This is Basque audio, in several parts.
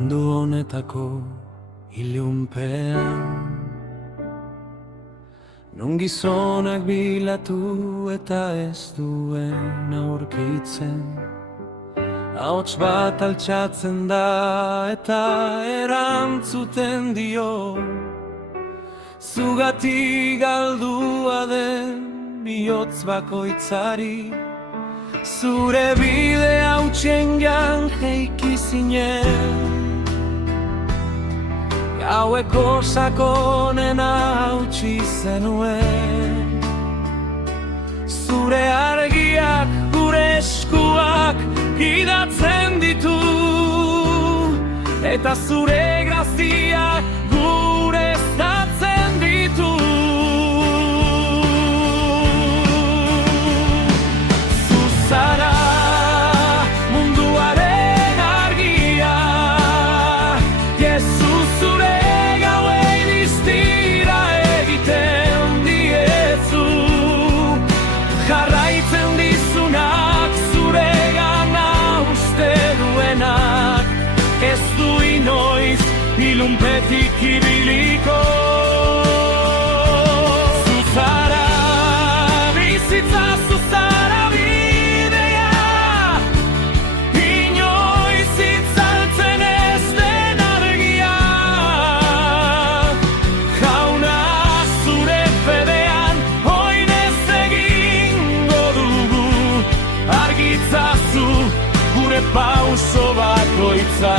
mundu honetako ilunpean, non gizonak bilatu eta ez duen aurkitzen. Ahots bat altxatzen da eta erantzuten dio, zugatik galdua den bihotz bakoitzari. Zure bide hautsen janjeiki zinen, gaueko sakonen hautsi zenuen. Zure argiak gure eskuak gidatzen ditu, eta zure graziak gure estatzen ditu. Zuzara munduaren argia, Jesus zure gauei distira egiten diezu. Jarraitzen dizunak zure gana uste duenak, ez du inoiz ilunpetik ibiliko. Zuzara bizitza, zuzara bidea, inoiz itzaltzen ez den argia. Jauna zure fedean oinez egingo dugu, argitzazu gure pauso bakoitza.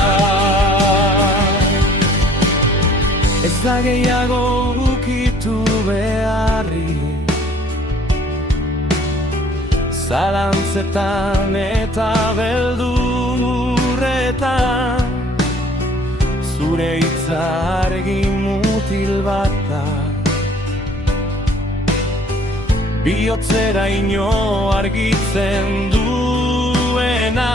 Ez da gehiago ukitu beharrik, zalantzetan eta beldurretan, zure hitza argi mutil bat da, bihotzera ino argitzen duena.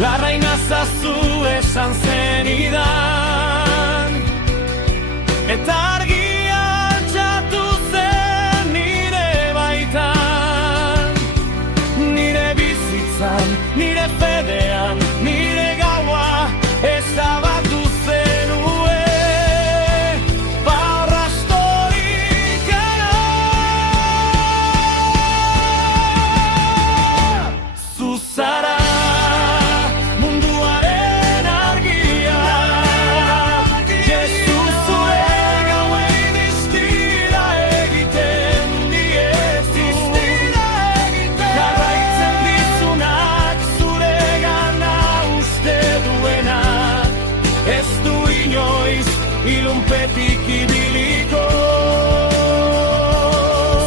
Larraina zazu esan zenidan, eta argia altxatu zen nire baitan. Nire bizitzan, nire fedean, nire gaua ezabatu zenuen. Barrastorik gara. Zuzara ilunpetik ibiliko.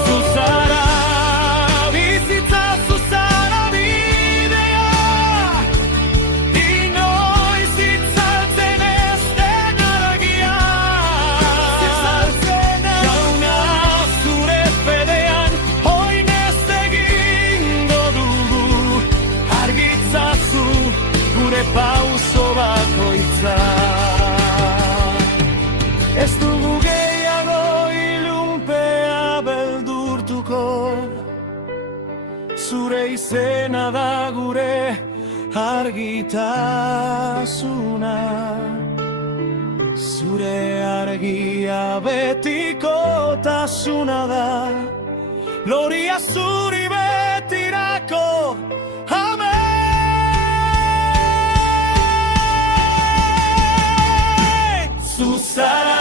Zuzara bizitza, zuzara bidea, inoiz itzaltzen ez den argia. Jauna zure fedean oinez egingo dugu, argitzazu gure pauso bakoitza. Ez dugu gehiago ilunpea beldurtuko, zure izena da gure argitasuna. Zure argia betikotasuna da, gloria zuri betirako. Amen. Zuzara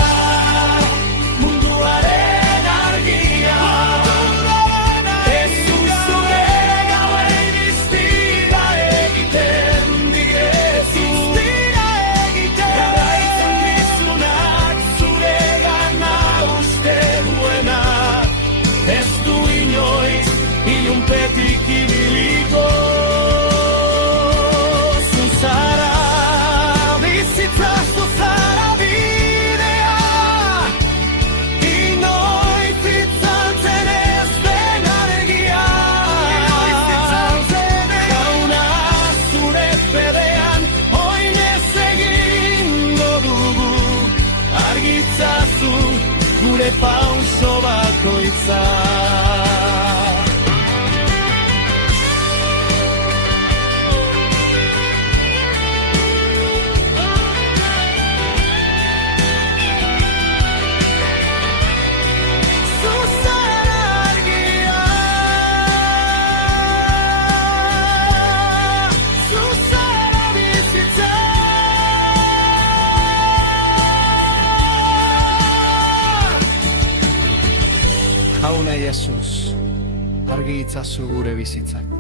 ilunpetik ibiliko. Zuzara bizitza, zuzara bidea, inoiz itzaltzen ez den argia. Jauna zure fedean oinez egingo dugu, argitzazu gure pauso bakoitza. argi itzazu gure bizitzak.